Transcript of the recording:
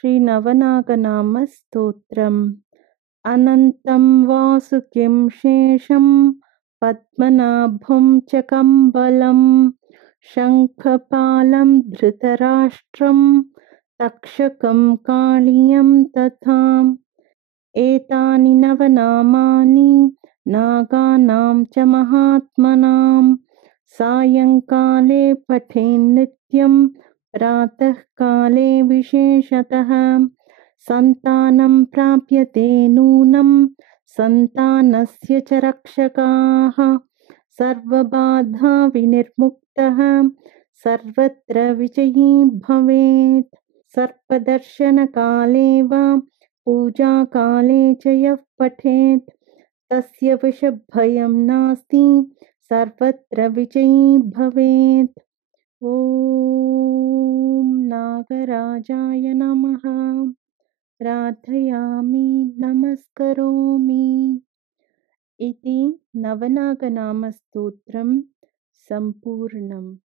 श्रीनवनागनामस्तोत्रम् अनन्तं वासुकिं शेषं पद्मनाभं च कम्बलं शङ्खपालं धृतराष्ट्रं तक्षकं कालियं तथा एतानि नवनामानि नागानां च महात्मनां सायङ्काले पठेन्नित्यं प्रातःकाले विशेषतः सन्तानं प्राप्यते नूनं सन्तानस्य च रक्षकाः सर्वबाधा विनिर्मुक्तः सर्वत्र विजयी भवेत् सर्पदर्शनकाले वा पूजाकाले च यः पठेत् तस्य वशभयं नास्ति सर्वत्र विजयी भवेत्। ॐ नागराजाय नमः। प्रार्थयामि नमस्करोमि। इति नवनागनामस्तोत्रं सम्पूर्णम्।